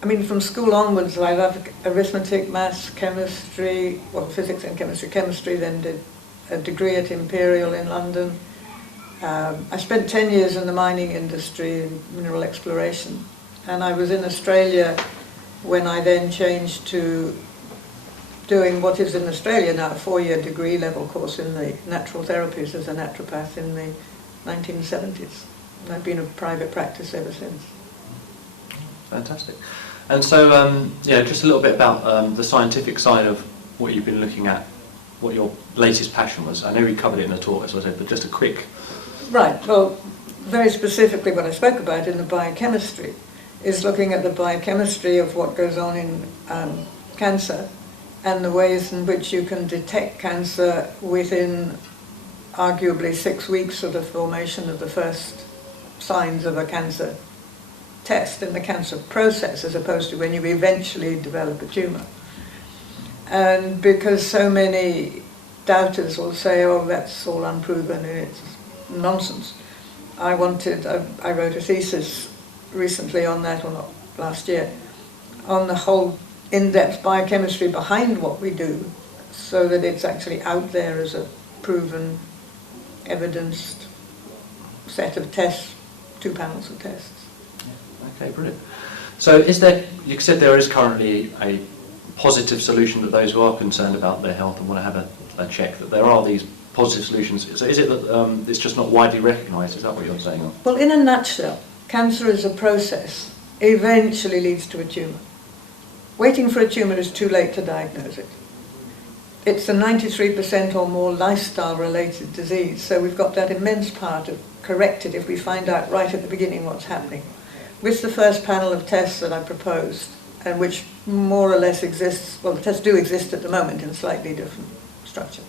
I mean, from school onwards, I loved arithmetic, maths, chemistry, well, physics and chemistry, then did a degree at Imperial in London. I spent 10 years in the mining industry in mineral exploration, and I was in Australia when I then changed to doing what is in Australia now a 4-year degree level course in the natural therapies as a naturopath in the 1970s. And I've been in private practice ever since. Fantastic. And so, yeah, just a little bit about the scientific side of what you've been looking at, what your latest passion was. I know we covered it in the talk, as I said, but just a quick... Right, well, very specifically what I spoke about in the biochemistry is looking at the biochemistry of what goes on in cancer and the ways in which you can detect cancer within arguably 6 weeks of the formation of the first signs of a cancer test in the cancer process, as opposed to when you eventually develop a tumour. And because so many doubters will say, oh, that's all unproven and it's nonsense, I wrote a thesis recently on that, or not, last year, on the whole in-depth biochemistry behind what we do, so that it's actually out there as a proven, evidenced set of tests, 2 panels of tests. Okay, brilliant. So is there, you said there is currently a positive solution to those who are concerned about their health and want to have a check, that there are these positive solutions. So is it that it's just not widely recognised? Is that what you're saying? Well, in a nutshell, cancer is a process, eventually leads to a tumour. Waiting for a tumour is too late to diagnose it. It's a 93% or more lifestyle-related disease, so we've got that immense part of correct it if we find out right at the beginning what's happening. With the first panel of tests that I proposed, and which more or less exists, well, the tests do exist at the moment in slightly different structure,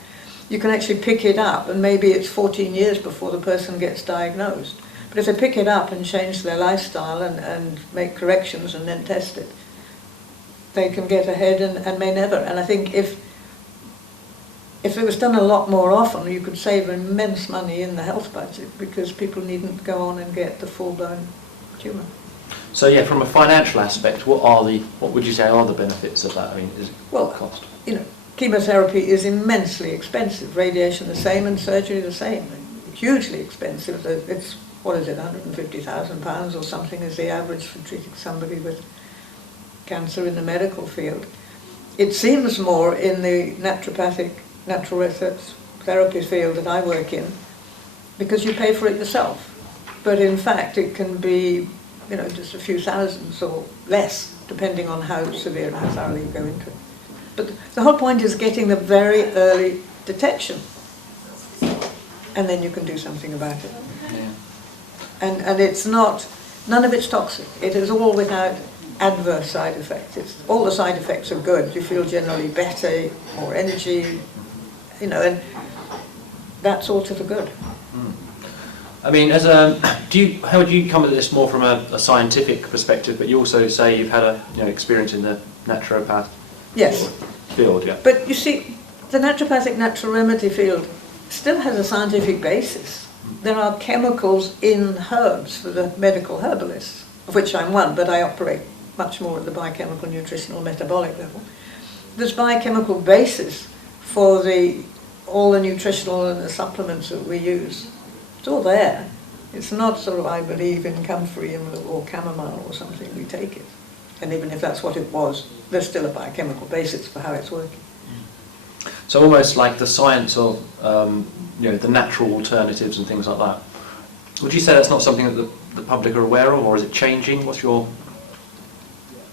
you can actually pick it up, and maybe it's 14 years before the person gets diagnosed. But if they pick it up and change their lifestyle and make corrections and then test it, they can get ahead and may never. And I think if it was done a lot more often, you could save immense money in the health budget, because people needn't go on and get the full-blown tumour. So yeah, from a financial aspect, what would you say are the benefits of that? I mean, is it cost? You know, chemotherapy is immensely expensive, radiation the same, and surgery the same. Hugely expensive. It's, what is it, £150,000 or something is the average for treating somebody with cancer in the medical field. It seems more in the naturopathic, natural research therapy field that I work in, because you pay for it yourself. But in fact, it can be, you know, just a few thousands or less, depending on how severe and how thoroughly you go into it. But the whole point is getting the very early detection, and then you can do something about it. Yeah. And it's not, none of it's toxic. It is all without adverse side effects. All the side effects are good. You feel generally better, more energy, you know, and that's all to the good. Mm. I mean, how would you come at this more from a scientific perspective? But you also say you've had a experience in the naturopath field, yeah. But you see, the naturopathic natural remedy field still has a scientific basis. There are chemicals in herbs for the medical herbalists, of which I'm one, but I operate much more at the biochemical, nutritional, metabolic level. There's biochemical basis for all the nutritional and the supplements that we use. It's all there. It's not sort of, I believe in comfrey or chamomile or something, we take it. And even if that's what it was, there's still a biochemical basis for how it's working. So almost like the science of the natural alternatives and things like that. Would you say that's not something that the public are aware of, or is it changing? What's your...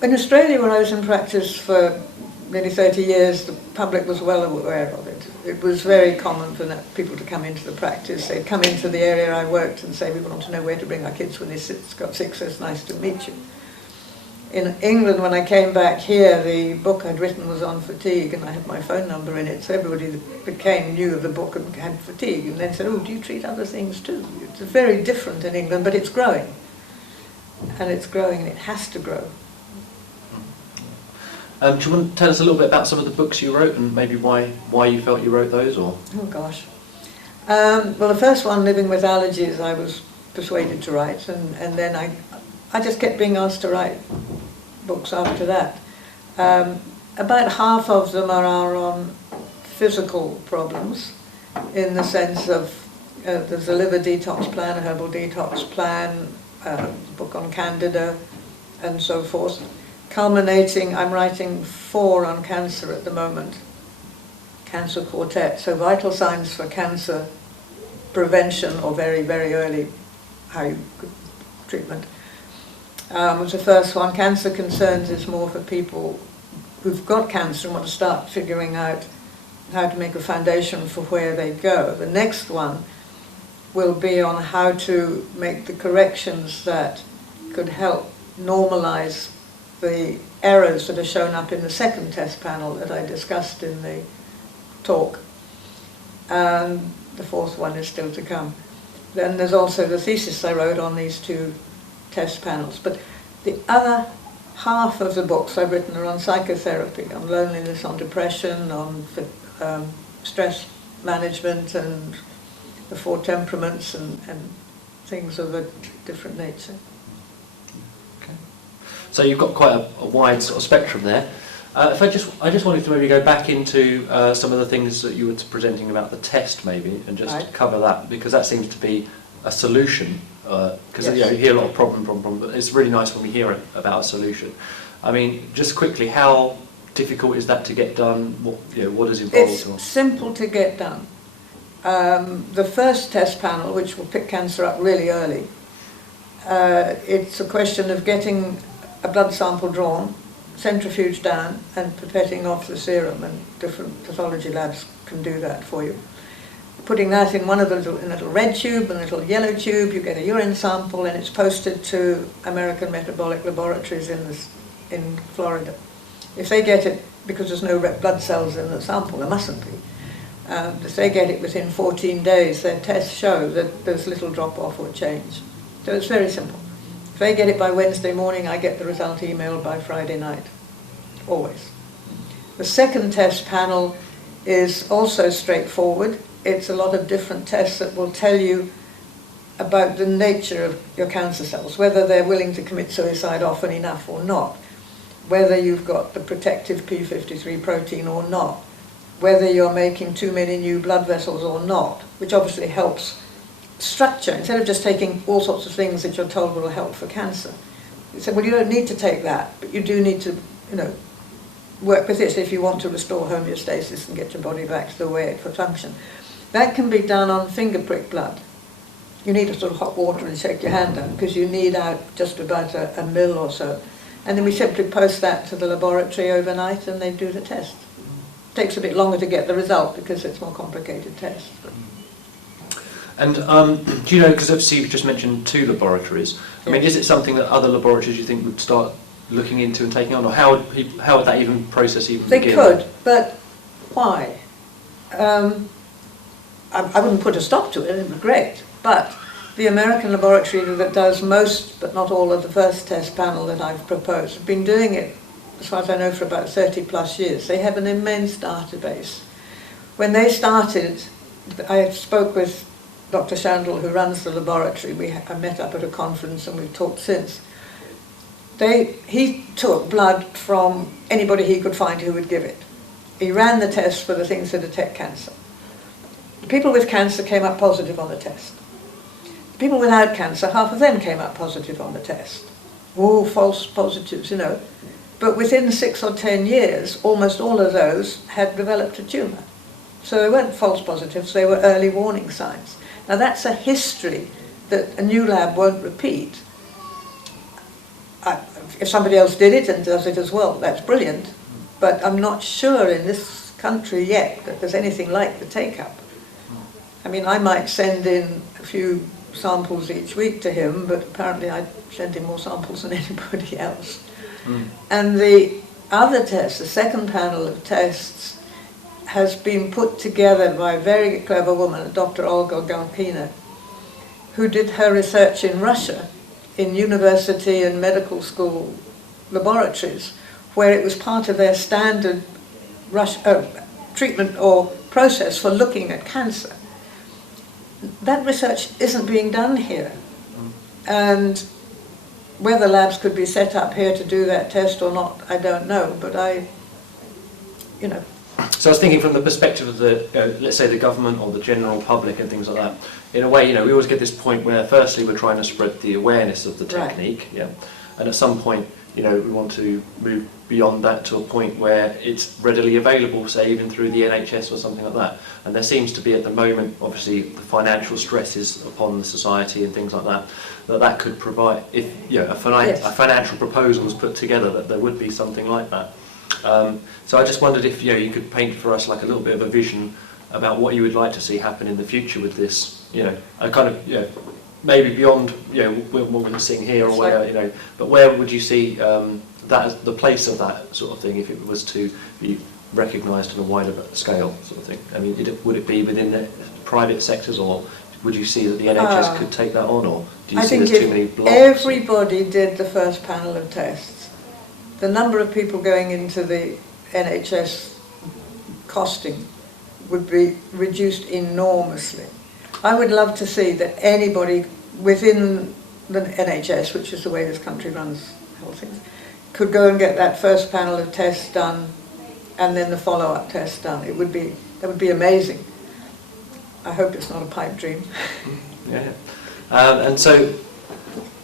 In Australia, when I was in practice for nearly 30 years, the public was well aware of it. It was very common for people to come into the practice. They'd come into the area I worked and say, we want to know where to bring our kids when they got sick, so it's nice to meet you. In England, when I came back here, the book I'd written was on fatigue, and I had my phone number in it, so everybody that knew of the book and had fatigue, and then said, oh, do you treat other things too? It's very different in England, but it's growing. And it's growing, and it has to grow. Do you want to tell us a little bit about some of the books you wrote, and maybe why you felt you wrote those? Or Oh gosh. Well, the first one, Living with Allergies, I was persuaded to write, and then I just kept being asked to write books after that. About half of them are on physical problems, in the sense of there's a liver detox plan, a herbal detox plan, a book on candida, and so forth. Culminating, I'm writing 4 on cancer at the moment, cancer quartet, so vital signs for cancer prevention or very, very early treatment. Was the first one. Cancer concerns is more for people who've got cancer and want to start figuring out how to make a foundation for where they go. The next one will be on how to make the corrections that could help normalize the errors that are shown up in the second test panel that I discussed in the talk. And the 4th one is still to come. Then there's also the thesis I wrote on these 2 test panels. But the other half of the books I've written are on psychotherapy, on loneliness, on depression, on stress management, and the 4 temperaments, and things of a different nature. Okay. So you've got quite a wide sort of spectrum there. If I just wanted to maybe go back into some of the things that you were presenting about the test, maybe, and just cover that, because that seems to be a solution. Because you hear a lot of problem, but it's really nice when we hear about a solution. I mean, just quickly, how difficult is that to get done? What is involved? It's simple to get done. The first test panel, which will pick cancer up really early, it's a question of getting a blood sample drawn, centrifuge down, and pipetting off the serum, and different pathology labs can do that for you. Putting that in one of the in a little red tube and a little yellow tube, you get a urine sample, and it's posted to American Metabolic Laboratories in Florida. If they get it, because there's no red blood cells in the sample, there mustn't be, if they get it within 14 days, their tests show that there's little drop-off or change. So it's very simple. If they get it by Wednesday morning, I get the result emailed by Friday night, always. The second test panel is also straightforward. It's a lot of different tests that will tell you about the nature of your cancer cells, whether they're willing to commit suicide often enough or not, whether you've got the protective P53 protein or not, whether you're making too many new blood vessels or not, which obviously helps structure, instead of just taking all sorts of things that you're told will help for cancer. You say, well, you don't need to take that, but you do need to, work with it if you want to restore homeostasis and get your body back to the way it would function. That can be done on finger prick blood. You need a sort of hot water and shake your hand out, because you need out just about a mil or so. And then we simply post that to the laboratory overnight, and they do the test. It takes a bit longer to get the result because it's more complicated test. And do you know, because obviously you've just mentioned 2 laboratories, I mean, is it something that other laboratories you think would start looking into and taking on, or how would that even process even begin? They could, but why? I wouldn't put a stop to it, it would be great, but the American laboratory that does most, but not all, of the first test panel that I've proposed have been doing it, as far as I know, for about 30 plus years. They have an immense database. When they started, I spoke with Dr. Shandel, who runs the laboratory. I met up at a conference and we've talked since. He took blood from anybody he could find who would give it. He ran the test for the things to detect cancer. The people with cancer came up positive on the test. The people without cancer, half of them came up positive on the test. Oh, false positives, But within 6 or 10 years, almost all of those had developed a tumour. So they weren't false positives, they were early warning signs. Now that's a history that a new lab won't repeat. If somebody else did it and does it as well, that's brilliant. But I'm not sure in this country yet that there's anything like the take-up. I mean, I might send in a few samples each week to him, but apparently I send him more samples than anybody else. And the other test, the second panel of tests, has been put together by a very clever woman, Dr. Olga Galkina, who did her research in Russia, in university and medical school laboratories, where it was part of their standard treatment or process for looking at cancer. That research isn't being done here. And whether labs could be set up here to do that test or not, I don't know, but you know. So I was thinking from the perspective of the, let's say the government or the general public and things like that. In a way, we always get this point where firstly we're trying to spread the awareness of the technique, yeah, and at some point, we want to move beyond that to a point where it's readily available, say even through the NHS or something like that. And there seems to be at the moment, obviously, the financial stresses upon the society and things like that, that could provide, if a financial proposal was put together, that there would be something like that. So I just wondered if you could paint for us like a little bit of a vision about what you would like to see happen in the future with this, a kind of maybe beyond what we're seeing here or where but where would you see that as the place of that sort of thing if it was to be recognised on a wider scale sort of thing? I mean, would it be within the private sectors, or would you see that the NHS could take that on, or do you see there's too many blocks? Everybody did the first panel of tests, the number of people going into the NHS costing would be reduced enormously. I would love to see that anybody within the NHS, which is the way this country runs health things, could go and get that first panel of tests done and then the follow-up tests done. That would be amazing. I hope it's not a pipe dream. Yeah. And so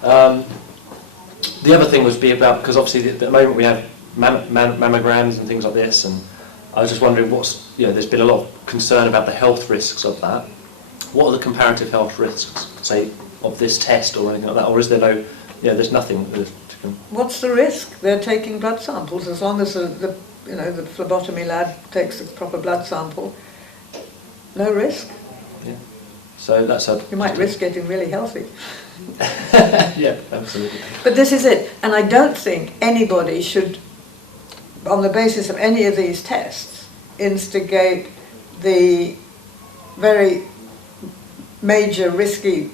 the other thing would be about, because obviously at the moment we have mammograms and things like this, and I was just wondering there's been a lot of concern about the health risks of that. What are the comparative health risks, say, of this test or anything like that, or is there no, there's nothing? What's the risk? They're taking blood samples. As long as the phlebotomy lab takes the proper blood sample, no risk. Yeah. So that's you might risk getting really healthy. Yeah, absolutely. But this is it, and I don't think anybody should, on the basis of any of these tests, instigate the very major, risky,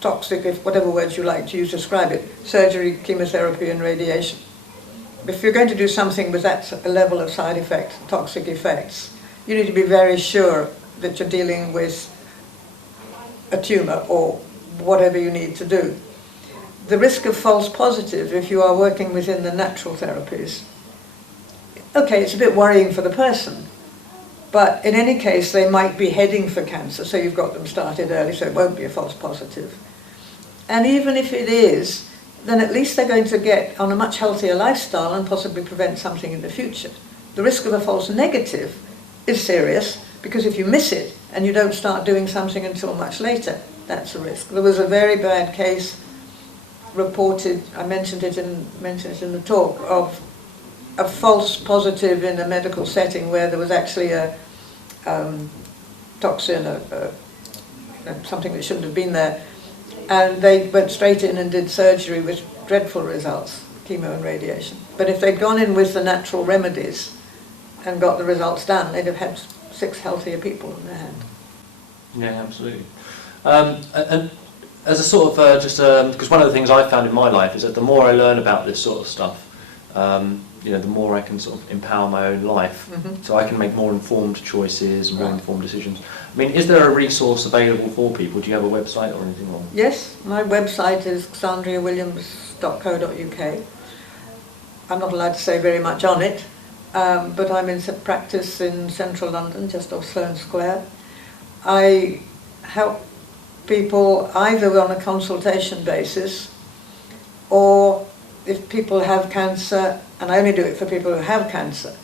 toxic, if whatever words you like to use to describe it, surgery, chemotherapy and radiation. If you're going to do something with that level of side effects, toxic effects, you need to be very sure that you're dealing with a tumour or whatever you need to do. The risk of false positive, if you are working within the natural therapies, okay, it's a bit worrying for the person, but in any case they might be heading for cancer, so you've got them started early, so it won't be a false positive. And even if it is, then at least they're going to get on a much healthier lifestyle and possibly prevent something in the future. The risk of a false negative is serious, because if you miss it and you don't start doing something until much later, that's a risk. There was a very bad case reported, I mentioned it in the talk, of a false positive in a medical setting where there was actually a toxin, something that shouldn't have been there, and they went straight in and did surgery with dreadful results, chemo and radiation. But if they'd gone in with the natural remedies and got the results done, they'd have had 6 healthier people in their hand. Yeah, absolutely. And as a sort of because one of the things I've found in my life is that the more I learn about this sort of stuff, the more I can sort of empower my own life, so I can make more informed choices and more informed decisions. I mean, is there a resource available for people? Do you have a website or anything on? Yes, my website is xandriawilliams.co.uk. I'm not allowed to say very much on it, but I'm in practice in central London, just off Sloane Square. I help people either on a consultation basis, or if people have cancer, and I only do it for people who have cancer,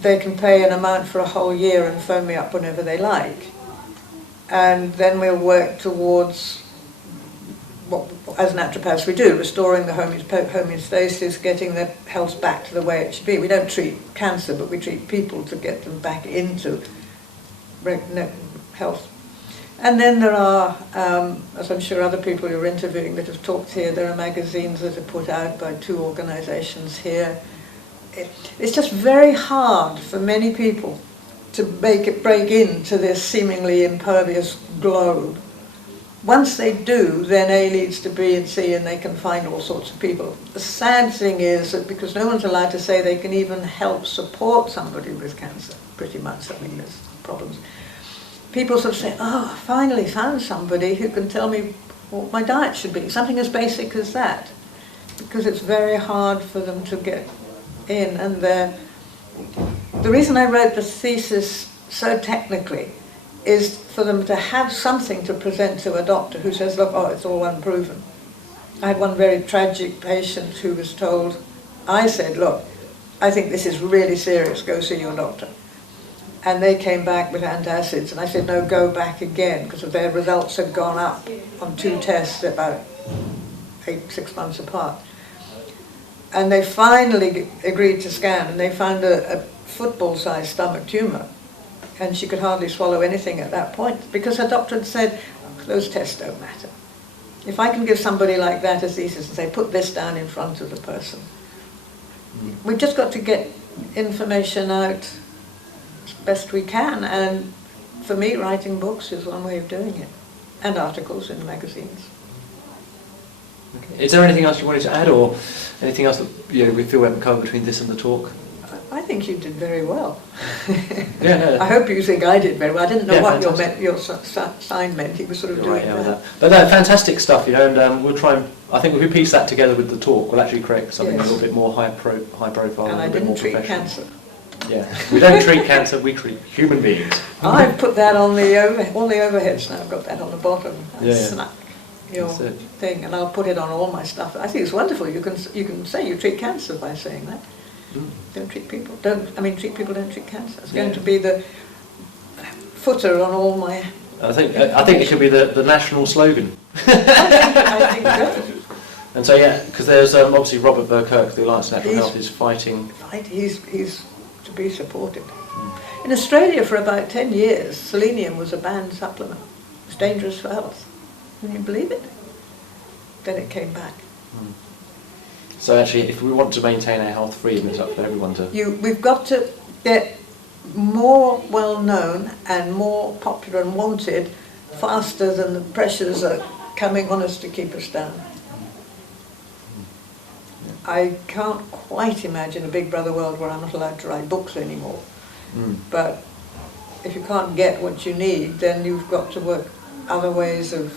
they can pay an amount for a whole year and phone me up whenever they like. And then we'll work towards what, as naturopaths we do, restoring the homeostasis, getting their health back to the way it should be. We don't treat cancer, but we treat people to get them back into health. And then there are, as I'm sure other people you're interviewing that have talked here, there are magazines that are put out by 2 organisations here. It's just very hard for many people to break into this seemingly impervious globe. Once they do, then A leads to B and C, and they can find all sorts of people. The sad thing is that because no one's allowed to say they can even help support somebody with cancer, pretty much, I mean, there's problems. People sort of say, oh, I finally found somebody who can tell me what my diet should be, something as basic as that, because it's very hard for them to get in. And the reason I wrote the thesis so technically is for them to have something to present to a doctor who says, look, oh, it's all unproven. I had one very tragic patient who was told, I said, look, I think this is really serious, go see your doctor. And they came back with antacids, and I said, no, go back again, because their results had gone up on 2 tests about 6 months apart. And they finally agreed to scan, and they found a football-sized stomach tumour, and she could hardly swallow anything at that point, because her doctor had said, oh, those tests don't matter. If I can give somebody like that a thesis and say, put this down in front of the person. We've just got to get information out as best we can, and for me, writing books is one way of doing it, and articles in magazines. Okay. Is there anything else you wanted to add, or anything else that we feel we haven't covered between this and the talk? I think you did very well. Yeah. I hope you think I did very well. I didn't know what your sign meant. He was sort of You're doing right, yeah, that. But fantastic stuff, and we'll try and, I think if we piece that together with the talk, we'll actually create something a little bit more high profile. And I didn't treat cancer. Yeah, we don't treat cancer, we treat human beings. I've put that on all the overheads now. I've got that on the bottom. Snuck your thing, and I'll put it on all my stuff. I think it's wonderful. You can say you treat cancer by saying that. Don't treat people. Treat people, don't treat cancer. It's going to be the footer on all my. I think it could be the national slogan. I think so. And so because there's obviously Robert Burkirk, the Alliance for Natural Health, is fighting. Right, he's to be supported. In Australia, for about 10 years, selenium was a banned supplement. It's dangerous for health. Can you believe it? Then it came back. So actually, if we want to maintain our health freedom, it's up for everyone to. We've got to get more well-known and more popular and wanted faster than the pressures are coming on us to keep us down. I can't quite imagine a Big Brother world where I'm not allowed to write books anymore. But if you can't get what you need, then you've got to work other ways of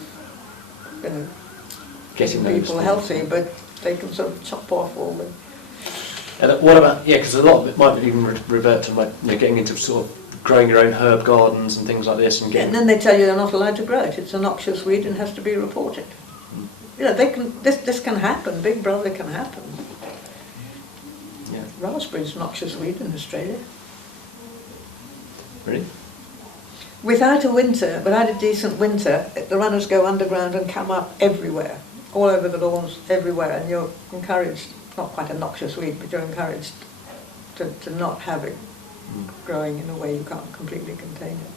getting people healthy, but they can sort of chop off all the... And what about, because a lot of it might even revert to getting into sort of growing your own herb gardens and things like this. And then they tell you they're not allowed to grow it. It's a noxious weed and has to be reported. This can happen. Big Brother can happen. Yeah. Raspberry's noxious weed in Australia. Really? Without a decent winter, the runners go underground and come up everywhere, all over the lawns, everywhere, and you're encouraged, not quite a noxious weed, but you're encouraged to not have it growing in a way you can't completely contain it.